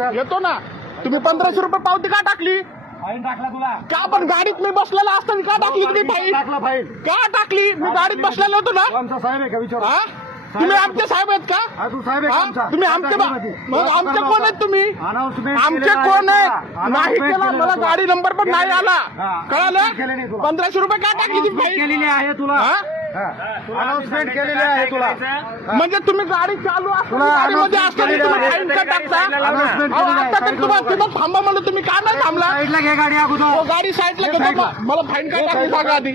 येतो ना. तुम्ही पंधराशे रुपये पावती का टाकली? फाईन टाकला तुला. का पण गाडीत मी बसलेला असताना का टाकली तुम्ही टाकला फाईन. का टाकली? मी गाडीत बसलेलो होतो ना. आमचा साहेब आहे का विचार? हा? तुम्ही आमचे साहेब आहेत का? हा तू साहेब आहे का हा? आमचा? तुम्ही आमचे बा- मग आमचे कोण आहेत तुम्ही? आमचे कोण आहेत? नाही केला मला गाडी नंबर पण नाही आला. केलेली कळालं तुला. पंधराशे रुपये का टाकली ती केलेली आहे तुला. हा? अनाउन्समेंट केलेली आहे तुला. म्हणजे तुम्ही गाडी चालू तुला गाडीमध्ये announcement असताना केलेली तुम्ही आहे. फाईन का टाकता? Announcement अहो, केलेली आहे. आता तर साईडला तुम्हाला बघा. तिथं थांबा म्हणलं तुम्ही का नाही थांबला? साईडला घे गाडी अगोदर. हो गाडी साईडला घेतो. साईडला. म- मला फाईन काय टाकली सांगा आधी.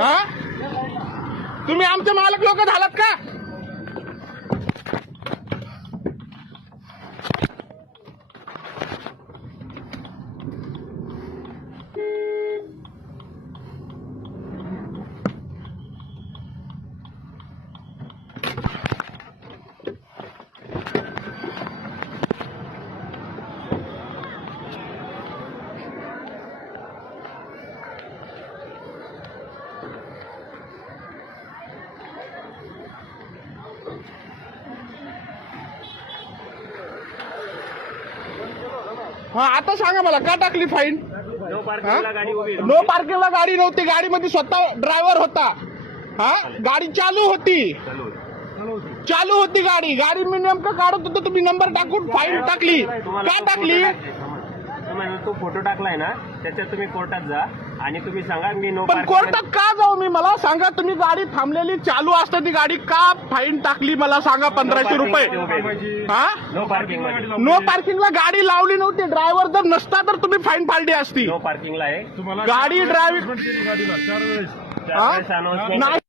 हा? तुम्ही आमचे मालक लोक झालात का? हा आता सांगा मला का टाकली फाईन नो पार्किंगला गाडी नव्हती गाडीमध्ये स्वतः ड्रायव्हर होता. हा? गाडी चालू होती. चालू होती. गाडी. गाडी मी नेमकं काढत होतो तुम्ही नंबर टाकून फाईन टाकली. का टाकली? तुम्हाला तो फोटो टाकलाय ना त्याच्यात तुम्ही कोर्टात जा आणि तुम्ही सांगा मी नो पण कोर्टात का जाऊ मी? मला सांगा तुम्ही गाडी थांबलेली चालू असता ती गाडी का फाईन टाकली? मला सांगा पंधराशे रुपये. हा? नो पार्किंग नो पार्किंगला गाडी लावली नव्हती. ड्रायव्हर जर नसता तर तुम्ही फाईन फाडली असती. नो पार्किंगला आहे. गाडी ड्रायव्हिंग नाही